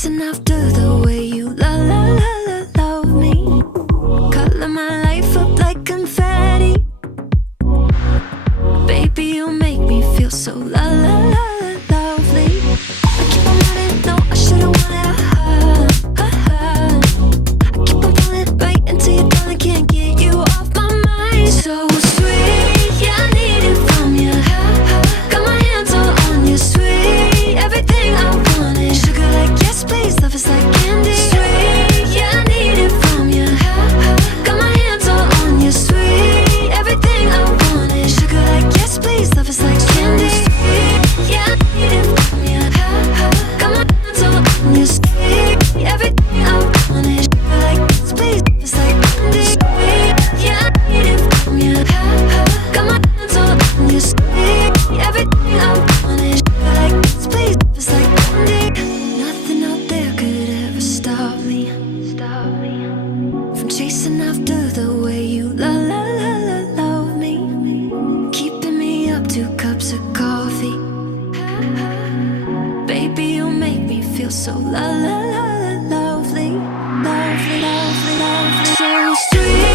chasing after the way you love me. Color my life up like confetti. Baby, you make me feel so lovely. I keep on running, no, I should've wanted I keep on pulling right into your dawn, I can't get you off my mind. So sweet, yeah, I need it from you. Got my hands all on you, sweet. Everything I want is sugar like yes, please. Love is like candy. Sweet, yeah, I need it from you. Got my hands all on you, sweet. Everything I want is sugar like yes, please. Love is like candy. Sweet, yeah, I need it from you. Got my hands all on you, sweet. Everything I want is sugar like yes, please. Love is like candy. Sweet, yeah, I need it from you. Got my hands all on you, sweet. Everything I want is sugar like yes, please. Love is like candy. Nothing out there could ever stop me from chasing after the way you love me. Keeping me up 2 cups of coffee. Baby, you make me feel so lovely. So sweet.